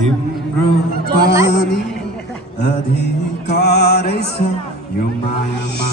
तिम्रो पानी अधिकारै छ यो मायामा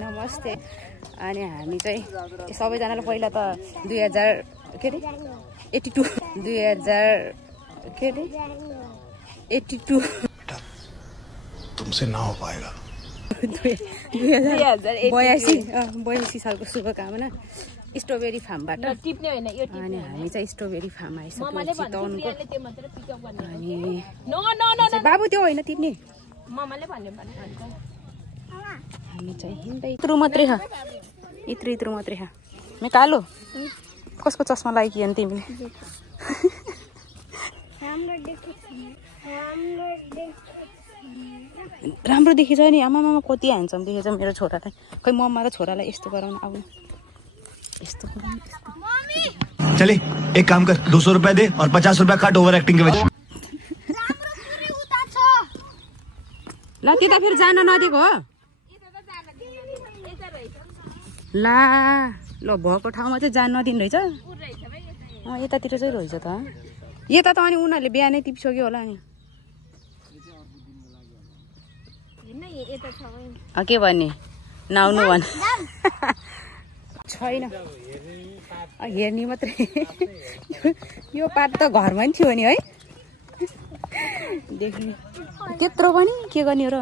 नमस्ते अनि हामी चाहिँ सबैजनाले पहिला त 2000 के रे 82 2000 के रे 82 तुमसे ना हो पाएगा 2082 सालको शुभकामना स्ट्रबेरी फार्मबाट टिप्ने हैन यो टिप्ने अनि हामी चाहिँ स्ट्रबेरी फार्म आइसक्यौँ चितवनको अनि नो बाबु त्यो हैन टिप्ने हामी चाहिँ हिँड्दै यत्रो मात्रै छ यत्रो मात्रै छ मे कालो कसको चस्मा लाग्यो कि अनि तिमीले राम्रो देखेछ नि आमा कति ह्यान्डसम देखेछ मेरो छोरालाई खै मम्मा र छोरालाई यस्तो गराउन आउनु यस्तो गराउनु चले एक काम कर 200 रुपया दे और 50 रुपया काट ओवर एक्टिंग के वजह ल त्यता फेरि जान नदिएको हो ला ल भएको ठाउँमा चाहिँ जान नदिनु रहेछ यतातिर चाहिँ रहेछ त यता त अनि उनीहरूले बिहानै टिपिसक्यो होला नि के भन्ने नआउनु भन् छैन हेर्ने मात्रै यो पाट त घरमा नि थियो नि है देख्ने त्यत्रो पनि के गर्ने र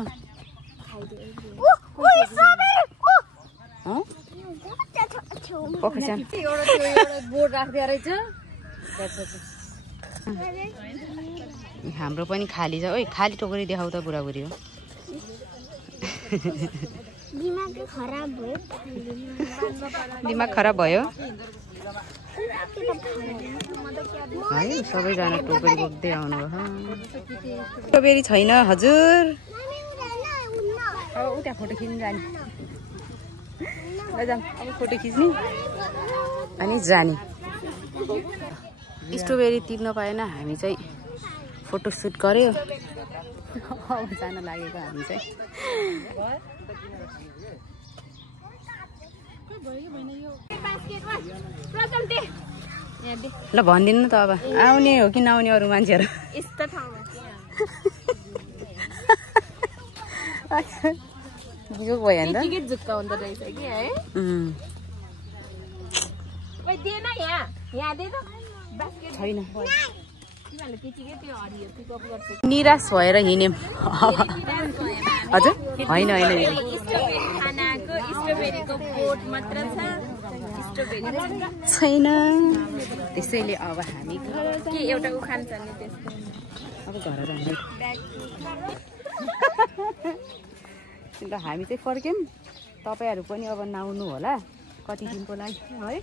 बोर्ड राख्दै रहेछ हाम्रो पनि खाली छ ओइ खाली टोकरी देखाउ त बुढाबुढी हो दिमाग खराब भयो है सबैजना टोकरी बोक्दै आउनुभयो स्ट्रबेरी छैन हजुर उता फोटो खिच्नु जाने अब फोटो खिच्ने अनि जाने स्ट्रबेरी टिप्न पाएन हामी चाहिँ फोटो सुट गर्यो अब जान लागेको हामी चाहिँ ल भनिदिनु त अब आउने हो कि नआउने अरू मान्छेहरू भयो नि त छैन निराश भएर हिँड्यौँ हजुर होइन छैन त्यसैले अब हामी एउटा उखान छ नि त्यसको अब घर जाँदै ल हामी चाहिँ फर्क्यौँ तपाईँहरू पनि अब नआउनु होला कति दिनको लागि है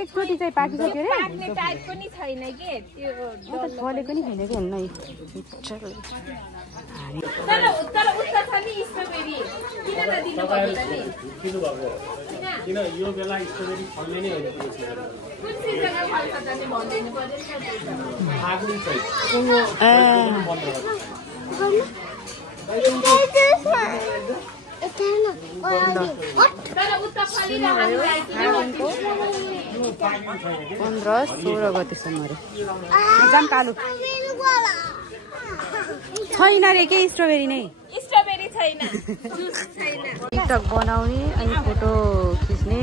एकचोटि चाहिँ पाकिसक्यो अरे फलेको नि छैन कि हेर्नु पन्ध्र 16 गतेसम्म अरे जाम कालु छैन रे के स्ट्रबेरी नै टिकटक बनाउने अनि फोटो खिच्ने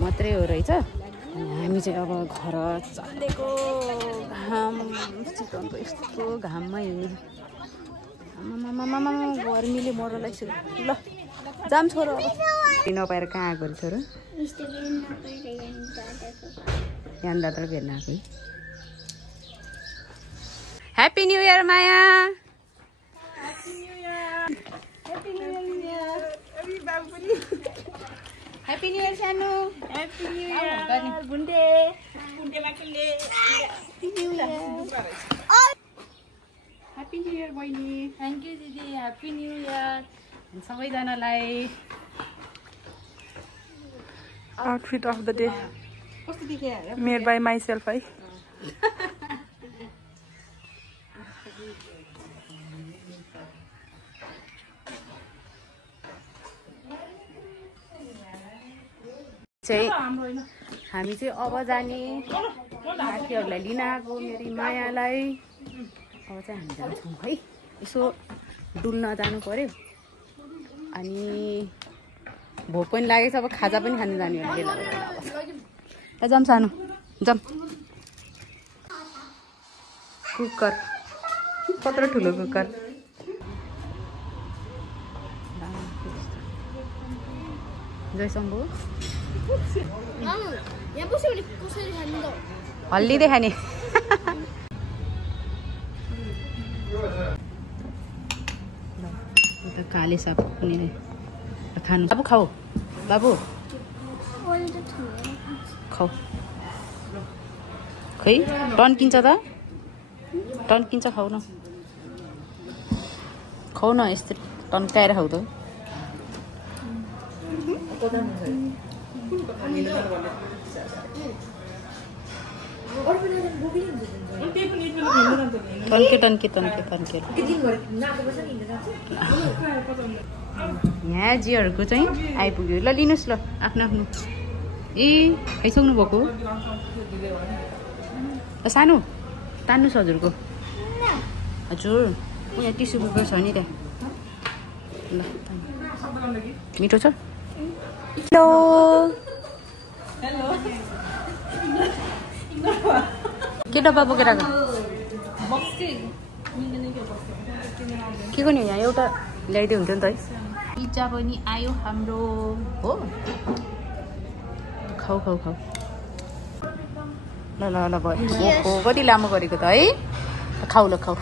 मात्रै हो रहेछ हामी चाहिँ अब घर चलेको घाम चितवन त यस्तो घाममा हिँड्ने गर्मीले मरलाई छु ल जाम छोरो नपाएर कहाँ आएको छोरो यहाँ दादा भेट्न आएको happy new year Maya happy new year सानो ह्याप्पी न्यू इयर बुन्डे ह्याप्पी न्यू इयर बहिनी थ्याङ्क यू दिदी ह्याप्पी न्यू इयर सबैजनालाई outfit of the day made by myself है हामी चाहिँ अब जाने साथीहरूलाई लिन आएको मेरो मायालाई अब चाहिँ हामी जान्छौँ है यसो डुल्न जानु पर्यो अनि भोक पनि लागेको छ अब खाजा पनि खानु जाने हो बेला जाम सानो जाम कुकर कत्रो ठुलो कुकर जय शम्भु हल्दी देखाने त काले साप पनि खानु बाबु खाऊ बाबु खाऊ खै टन्किन्छ त टन्किन्छ खाऊ न यस्तो टन्काएर खाऊ त टन्के यहाँ जीहरूको चाहिँ आइपुग्यो ल लिनुहोस् ल आफ्नो ए खाइसक्नु भएको सानो तान्नुहोस् हजुरको हजुर यहाँ टिस्यु पेपर छ नि त्यहाँ ल मिठो छ हेलो के डब्बा बोकेर आएको के गर्ने यहाँ एउटा ल्याइदियो हुन्थ्यो नि त है पिज्जा पनि आयो हाम्रो हो खाऊ ल भयो कति लामो गरेको त है खाऊ ल खाऊ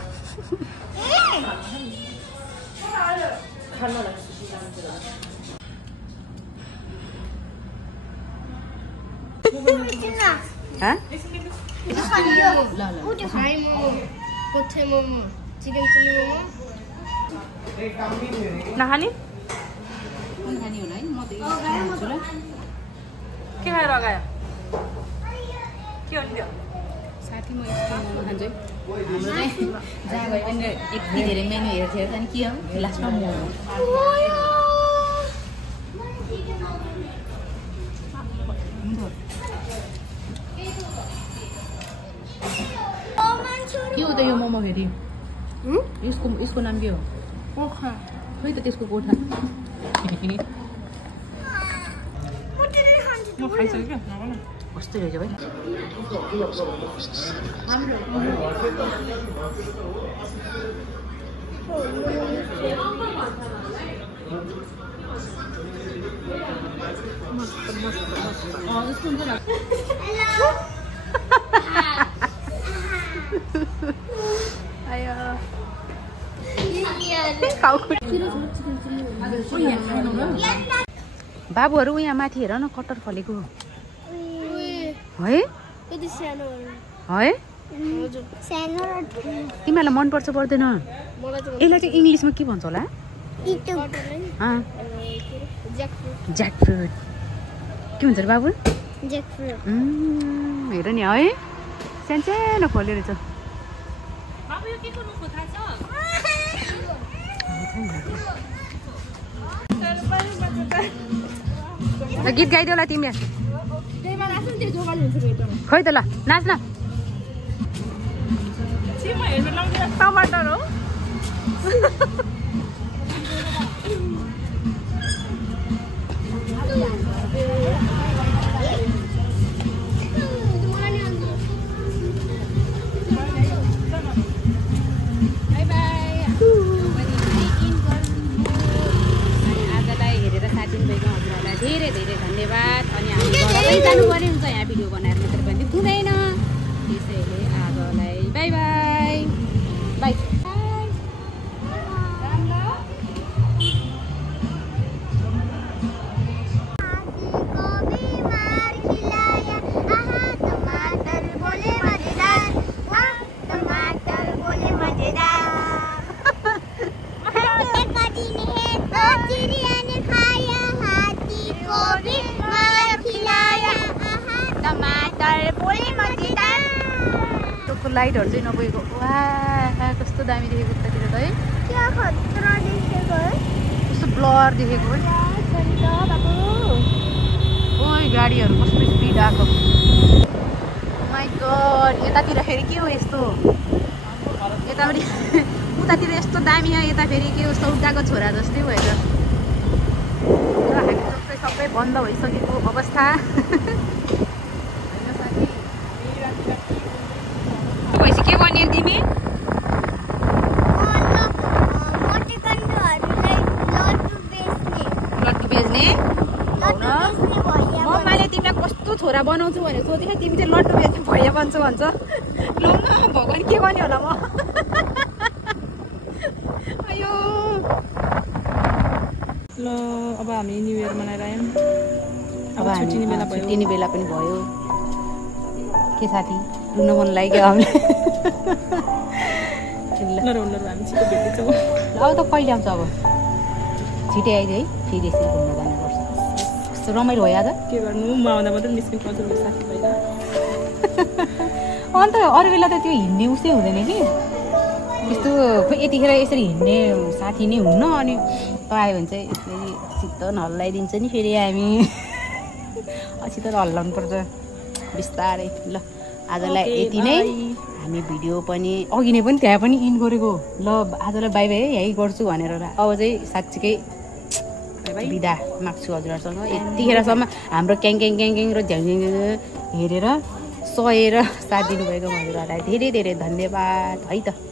नखाने खाने होला है म त के खाएर अगायो के हो नि साथी म यस्तो मोमो खान्छु है हाम्रो चाहिँ जहाँ गयो भने यति धेरै मेनु हेर्थ्यो अनि के हो लास्टमा मोमो के हो त यो मोमो फेरि यसको नाम के हो कोठा खै त त्यसको कोठा कस्तो रहेछ भाइ बाबुहरू यहाँ माथि हेर न कटर फलेको है तिमीहरूलाई मनपर्छ पर्दैन यसलाई चाहिँ इङ्ग्लिसमा के भन्छ होला ज्याकफ्रुट के भन्छ बाबु हेर नि है सानो फल्यो रहेछ गीत गाइदेऊ होला तिमीले खै त ल नाच न टमाटर हो धेरै धेरै धन्यवाद अनि हामी घरै जानुपर्ने हुन्छ यहाँ भिडियो बनाएर मात्र पनि पुग्दैन त्यसैले आजलाई बाई बाई बाई लाइटहरु चाहिँ नगएको वाह कस्तो दामी देखेको उतातिर त है क्या खतरा देखेको है कस्तो ब्लर देखेको है बाबु ओइ गाडीहरु कस्तो स्पिड आको माय गॉड यतातिर फेरि के हो यस्तो यतापटि उतातिर यस्तो दामी हो यता फेरि के हो सौदाको छोरा जस्तै भएछ हामी सबै बन्द भइसकेको अवस्था के गर्ने तिमी लड्डु बेच्ने मम्माले तिमीलाई कस्तो छोरा बनाउँछु भनेर सोधेको तिमी चाहिँ लड्डु बेच्ने भैया बन्छ भन्छ ल भगवान् के गर्ने होला म अयो ल अब हामी न्यू इयर मनाएर आयौँ अब हामी छुट्टिने बेला भयो छुट्टिने बेला पनि भयो के साथी रुन मन लाग्यो हामीले नराउनु हामी छिटो भेट्दैछौँ अब त कहिले आउँछ अब छिटै आइदियो है फेरि यसरी घुम्न जानुपर्छ कस्तो रमाइलो भयो आज के गर्नु म आउँदा मात्रै निस्किनु पाउँछ मेरो साथी भएर अन्त अरू बेला त त्यो हिँड्ने उसै हुँदैन कि त्यस्तो खोइ यतिखेर यसरी हिँड्ने साथी नै हुन्न अनि त आयो भने चाहिँ यसरी चित्त नहल्लाइदिन्छ नि फेरि हामी चित्त हल्लाउनु पर्छ बिस्तारै ल आजलाई यति नै हामी भिडियो पनि अघि नै पनि त्यहाँ पनि इन गरेको ल आजलाई बाई बाई है यहीँ गर्छु भनेर अब चाहिँ साँच्चीकै बिदा माग्छु हजुरहरूसँग यतिखेरसम्म हाम्रो क्याङ क्याङ क्याङ क्याङ र झ्याङ हेरेर सहेर साथ दिनुभएको हजुरहरूलाई धेरै धेरै धन्यवाद है त।